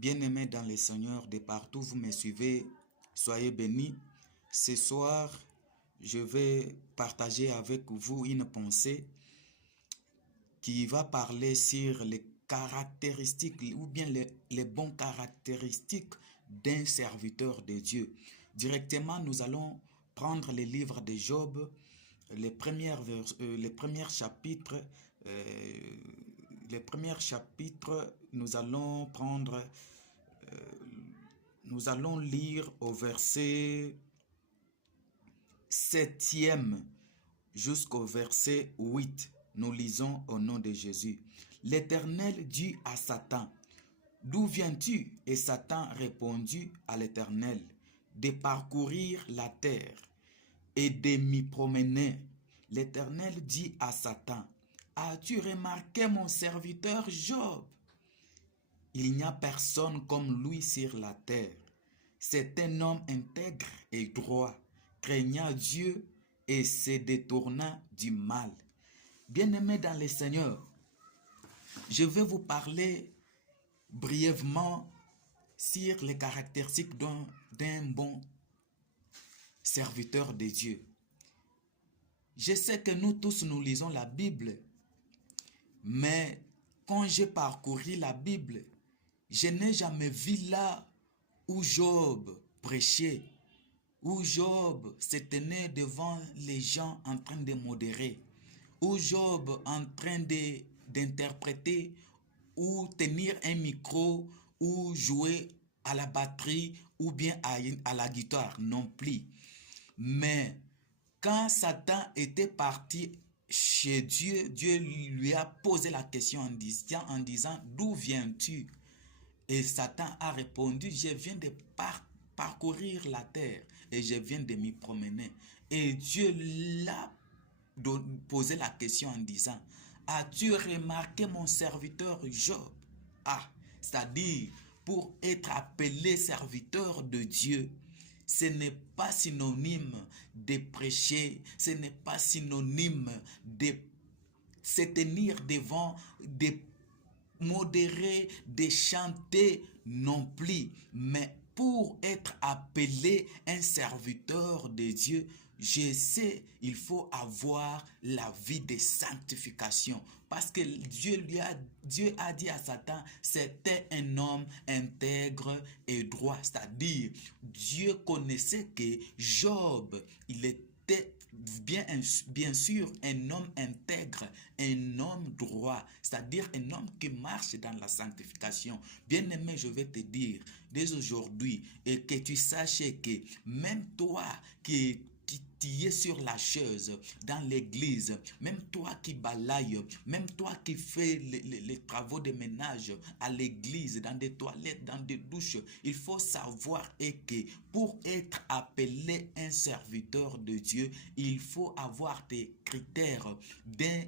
Bien-aimés dans le Seigneur, de partout vous me suivez, soyez bénis. Ce soir, je vais partager avec vous une pensée qui va parler sur les caractéristiques ou bien les bonnes caractéristiques d'un serviteur de Dieu. Directement, nous allons prendre les livres de Job, les premiers chapitres. Les premiers chapitres, nous allons prendre, nous allons lire au verset 7e jusqu'au verset 8. Nous lisons au nom de Jésus. L'Éternel dit à Satan, « D'où viens-tu » Et Satan répondit à l'Éternel, « De parcourir la terre et de m'y promener. » L'Éternel dit à Satan, « As-tu remarqué mon serviteur Job? Il n'y a personne comme lui sur la terre. C'est un homme intègre et droit, craignant Dieu et se détournant du mal. » Bien-aimés dans le Seigneur, je vais vous parler brièvement sur les caractéristiques d'un bon serviteur de Dieu. Je sais que nous tous, nous lisons la Bible, mais quand j'ai parcouru la Bible, je n'ai jamais vu là où Job prêchait, où Job se tenait devant les gens en train de modérer, où Job en train d'interpréter ou tenir un micro ou jouer à la batterie ou bien à la guitare, non plus. Mais quand Satan était parti chez Dieu, Dieu lui a posé la question en disant, « D'où viens-tu » Et Satan a répondu, « Je viens de parcourir la terre et je viens de m'y promener. » Et Dieu l'a posé la question en disant, « As-tu remarqué mon serviteur Job ?» C'est-à-dire, pour être appelé serviteur de Dieu, ce n'est pas synonyme de prêcher, ce n'est pas synonyme de se tenir devant, de modérer, de chanter non plus. Mais pour être appelé un serviteur de Dieu, je sais, il faut avoir la vie de sanctification. Parce que Dieu a dit à Satan, c'était un homme intègre et droit. C'est-à-dire, Dieu connaissait que Job, il était bien sûr un homme intègre, un homme droit, c'est-à-dire un homme qui marche dans la sanctification. Bien-aimé, je vais te dire dès aujourd'hui et que tu saches que même toi qui es sur la chaise dans l'église, même toi qui balaye, même toi qui fais les travaux de ménage à l'église, dans des toilettes, dans des douches, il faut savoir que pour être appelé un serviteur de Dieu, il faut avoir des critères d'un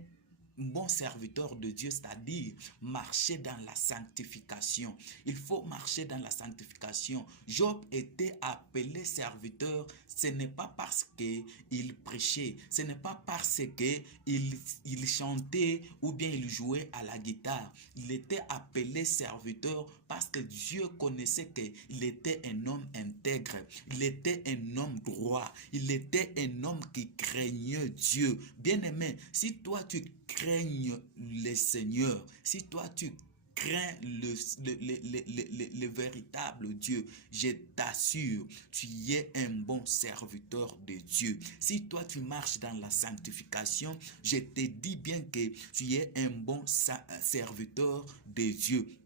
bon serviteur de Dieu, c'est-à-dire marcher dans la sanctification. Il faut marcher dans la sanctification. Job était appelé serviteur, ce n'est pas parce qu'il prêchait, ce n'est pas parce qu'il chantait ou bien il jouait à la guitare. Il était appelé serviteur parce que Dieu connaissait qu'il était un homme intègre, il était un homme droit, il était un homme qui craignait Dieu. Bien-aimé, si toi tu craignes le Seigneur, si toi tu crains le véritable Dieu, je t'assure, tu es un bon serviteur de Dieu. Si toi tu marches dans la sanctification, je te dis bien que tu es un bon serviteur de Dieu.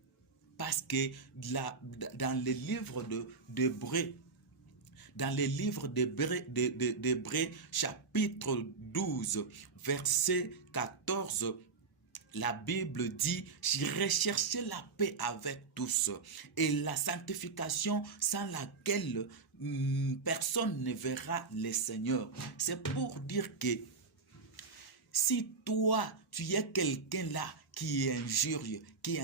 Parce que dans le livre d'Hébreux, dans le livre d'Hébreux, chapitre 12, verset 14, la Bible dit, « Recherchez la paix avec tous et la sanctification sans laquelle personne ne verra le Seigneur. » C'est pour dire que si toi, tu es quelqu'un là qui injure, qui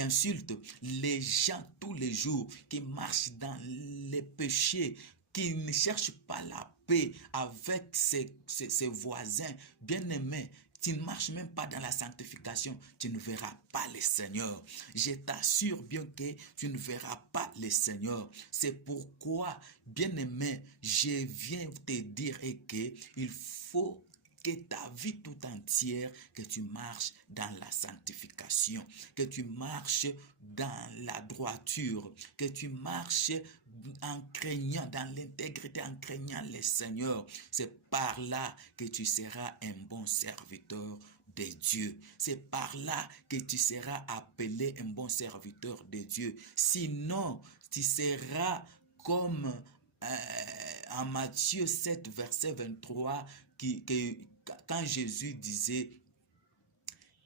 insulte les gens tous les jours, qui marche dans les péchés, qui ne cherche pas la paix avec ses voisins, bien-aimés, tu ne marches même pas dans la sanctification, tu ne verras pas le Seigneur. Je t'assure bien que tu ne verras pas le Seigneur. C'est pourquoi, bien-aimé, je viens te dire que il faut que ta vie tout entière, que tu marches dans la sanctification, que tu marches dans la droiture, que tu marches en craignant, dans l'intégrité, en craignant le Seigneur. C'est par là que tu seras un bon serviteur de Dieu. C'est par là que tu seras appelé un bon serviteur de Dieu. Sinon, tu seras comme en Matthieu 7, verset 23, quand Jésus disait,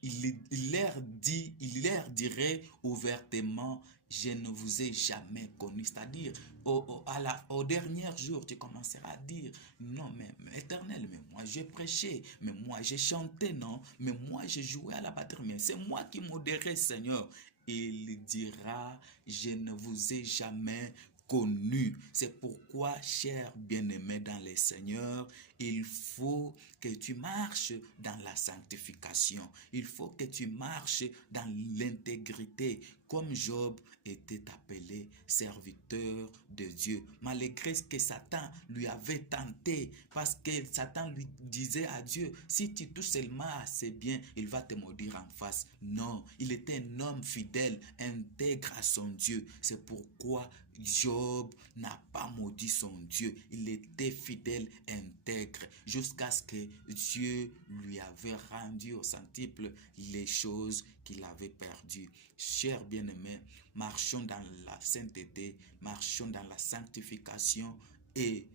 il leur dirait ouvertement, je ne vous ai jamais connu. C'est-à-dire, au dernier jour, tu commenceras à dire, non, mais Éternel, mais moi j'ai prêché, mais moi j'ai chanté, non, mais moi j'ai joué à la batterie, mais c'est moi qui modérais, Seigneur. Il dira, je ne vous ai jamais connu. C'est pourquoi, cher bien-aimé dans le Seigneur, il faut que tu marches dans la sanctification. Il faut que tu marches dans l'intégrité, comme Job était appelé serviteur de Dieu. Malgré ce que Satan lui avait tenté, parce que Satan lui disait à Dieu, si tu touches seulement assez bien, il va te maudire en face. Non, il était un homme fidèle, intègre à son Dieu. C'est pourquoi Job n'a pas maudit son Dieu. Il était fidèle, intègre, jusqu'à ce que Dieu lui avait rendu au centuple les choses qu'il avait perdues. Chers bien-aimés, marchons dans la sainteté, marchons dans la sanctification et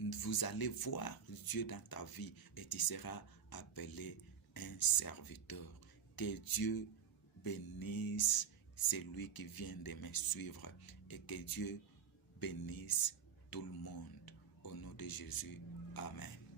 vous allez voir Dieu dans ta vie et tu seras appelé un serviteur. Que Dieu bénisse celui qui vient de me suivre et que Dieu bénisse tout le monde. Au nom de Jésus. Amen.